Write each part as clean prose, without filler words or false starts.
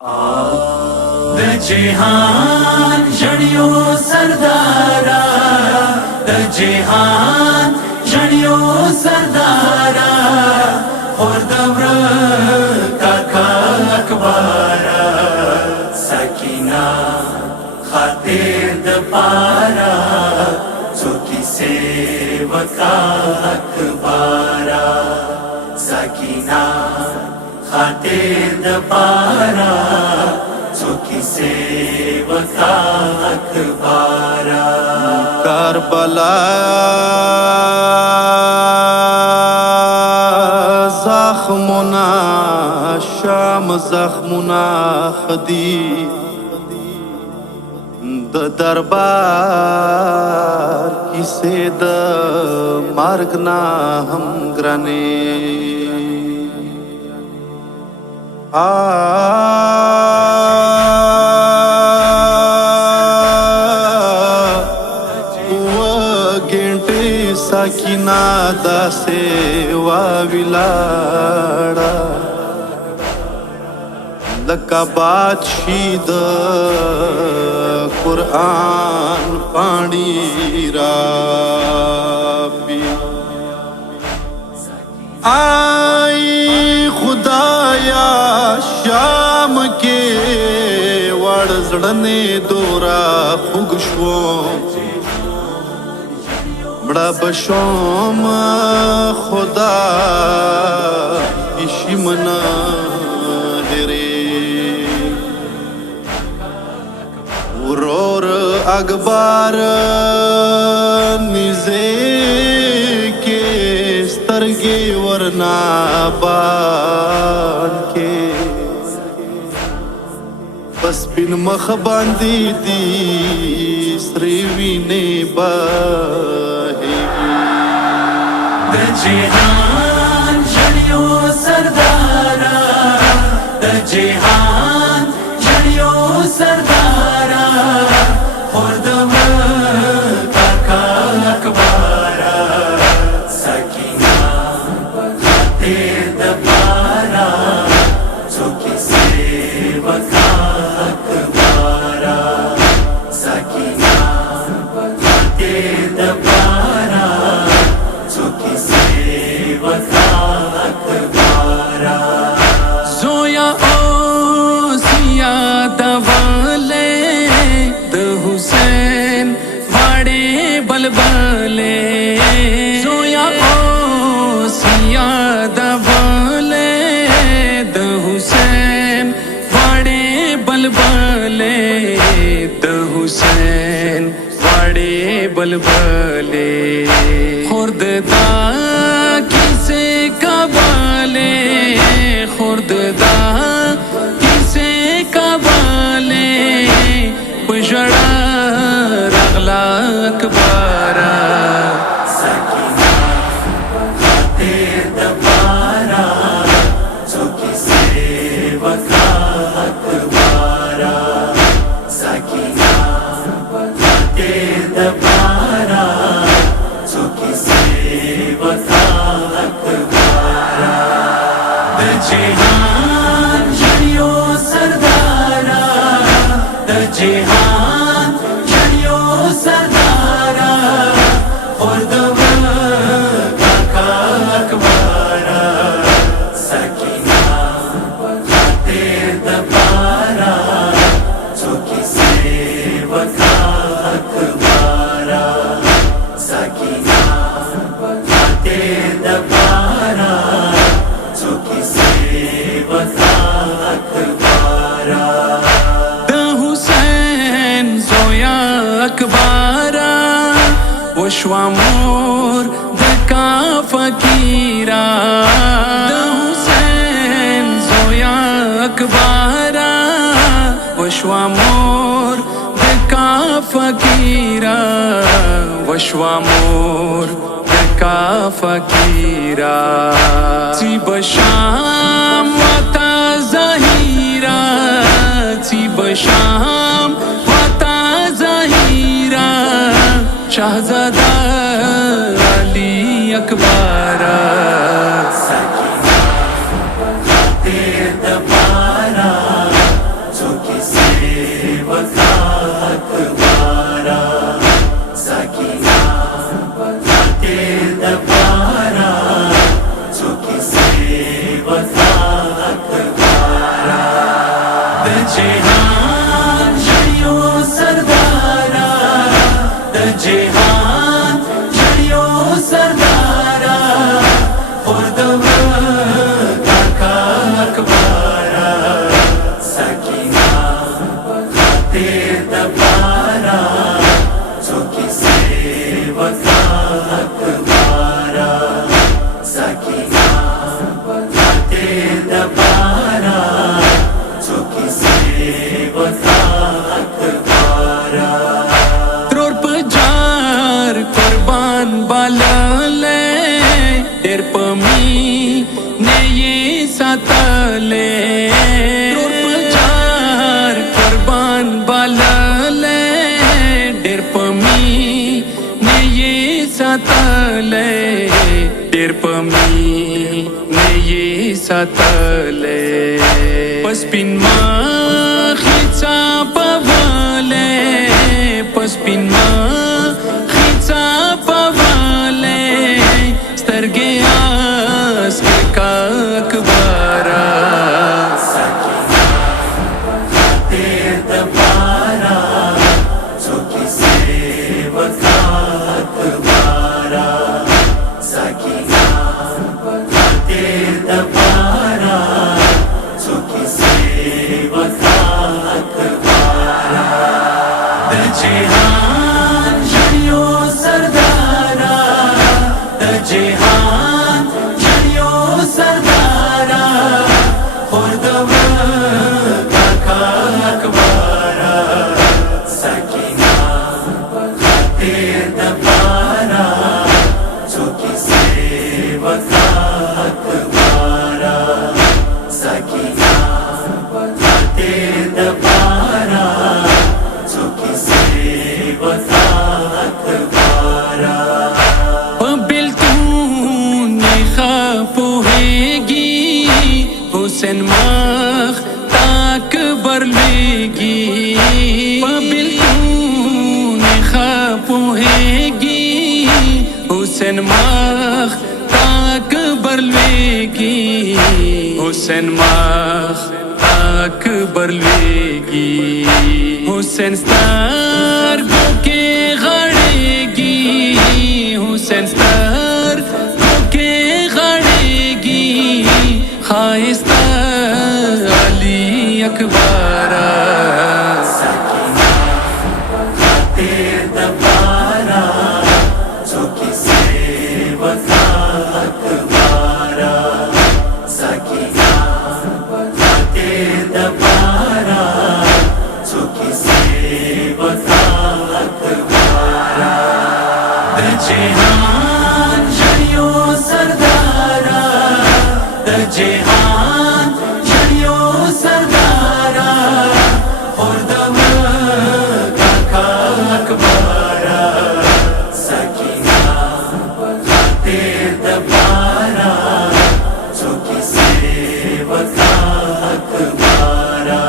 د جهان جړیو سردارا د جهان جړیو سردارا اور دور کاکا اکبارا سکینہ خاطر د پارا څوکي سیوکا اکبارا سکینہ خاطر د پارا څوکي سیوکا اکبارا کربلا زخمنا شام زخمنا خدي د دربار کیسه د مرګ نه هم ګرانې سکینہ داسې واویلاړه لکه باد شي د قرآن پاڼې رابي آی خدایا شام کې وړ زړنې دورا خوږ شوم مړه بشوم خدا ایشی منا هرې ورور اکبر نزه کې سترګې ورنا بان کې بس بن مخ باندې دي سری وینې با د جهان جړیو سردارا د جهان جړیو سردارا اور دور کاکا اکبارا سکینہ خاطر د پارا څوکي سیوکا اکبارا سکینہ خاطر د پارا څوکي سیوکا اکبارا زویا اوسیا دوالے د حسین واڑے بلبلے زویا اوسیا دوالے د حسین واڑے بلبلے د حسین واڑے بلبلے خورد دا کسے کبالے خورد دا کسے کبالے پجڑا رغلا اکبارا سکینہ خاطر د پارا څوکي سیوکا اکبارا سکینہ خاطر د پارا څوکي سیوکا اکبارا د جهان جړیو سردارا د جهان جړیو سردارا اور دور کاکا اکبارا سکینہ خاطر د پارا څوکي سیوکا اکبارا سکینہ خاطر د پارا څوکي سیوکا اکبارا د حسین زویا اکبارا وشوا مور د کا فقیرا د حسین زویا اکبارا وشوا مور د کا فقیرا وشوا مور د کا فقیرا سی بشام وتا ظاهرا سی بشام وتا ظاهرا شہزادہ علی اکبارا سکینہ خاطر د پارا अकबारा जो किसे वका अकबारा सकीना खाते दबारा जो किसे वका अकबारा त्रोर पजार कुर्बान बालले तेर पमी ने ये सातले त्रोर पजार कुर्बान बालले तेर पमी ने ये सातले तेर पमी ने ये सातले पस्पिन मा खिचा पवले पस्पिन मा खिचा पवले स्तरगे आस के का अकबारा सकीना खाते दबारा जो किसे वका अकबारा सकीना खाते दबारा जो किसे वका अकबारा द जिहान जनियो सरदारा द जिहान जनियो सरदारा खुर्दव का अकबारा सकीना खाते दबारा जो किसे वका अकबारा सकीना खाते दबारा जो किसे वका अकबारा पबिलतूने खापोहेगी हुसैन माख ताक बरलेगी पबिलतूने खापोहेगी हुसैन माख ताक बरलेगी हुसैन माख ताक बरलेगी हुसैन स्तार के गड़ेगी हुसैन स्तार के गड़ेगी खाइस्ता अली अकबारा सकीना खाते दबारा जो किसे वका अकबारा सकीना खाते दबारा जो किसे वका अकबारा द जिहान जनियो सरदारा द जिहान जनियो सरदारा खुर्दव का अकबारा सकीना खाते दबारा जो किसे वका अकबारा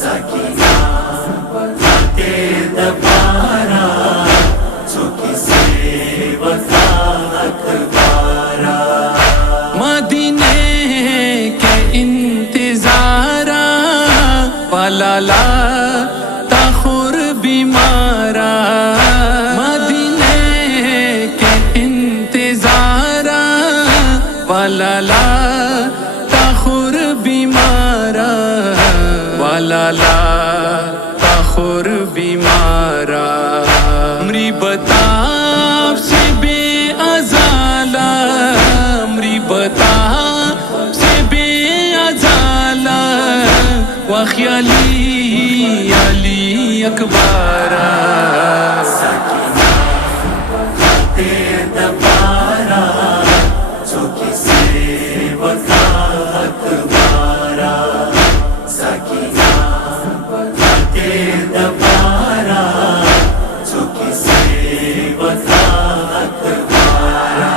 सकीना खाते दबारा जो किसे वका अकबारा मदीने के इंतजारा वाला ताखुर बीमारा मदीने के इंतजारा वाला ताखुर बीमारा वाला ताखुर बीमारा मरी बताब से बेअज़ाला मरी बताब से बेअज़ाला वख्याली अली अकबारा सकीना खाते दबारा जो किसे वका अकबारा सकीना खाते दबारा जो किसे वका अकबारा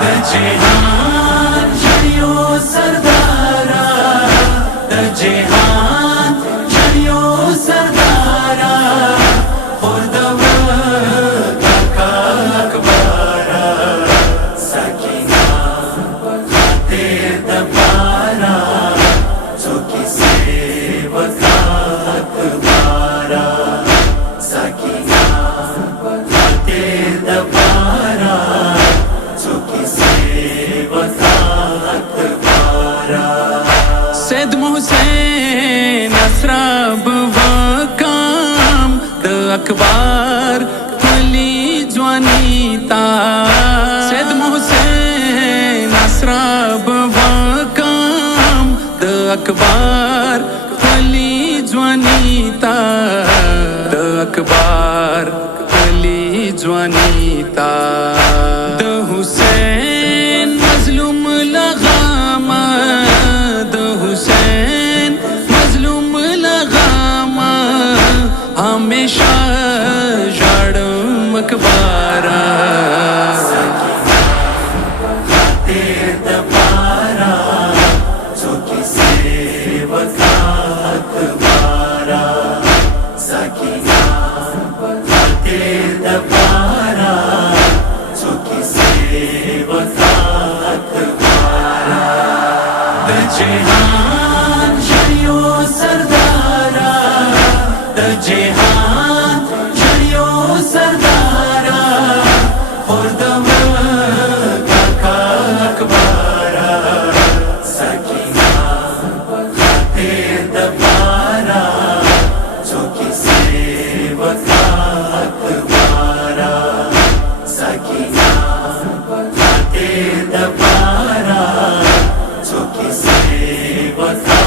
द जिहान जनियो सरदारा द जिहान जनियो सरदारा अकबर कुली जवानीता सैद मोहसेन असराब वकाम द अकबर कुली जवानीता द अकबर कुली जवानीता द हुसैन मजलूम लगामा द हुसैन मजलूम लगामा हमेशा जाड़म अकबारा दबारा चौकी सेवका अकबारा सकीना दबारा चौकी सेवका अकबारा द जहान जड़ियो सरदारा द जहान जड़ियो सरदारा खुर्दम काका अकबारा सकीना दबारा चौकी सेवका अकबारा सकीना दबारा चौकी सेवका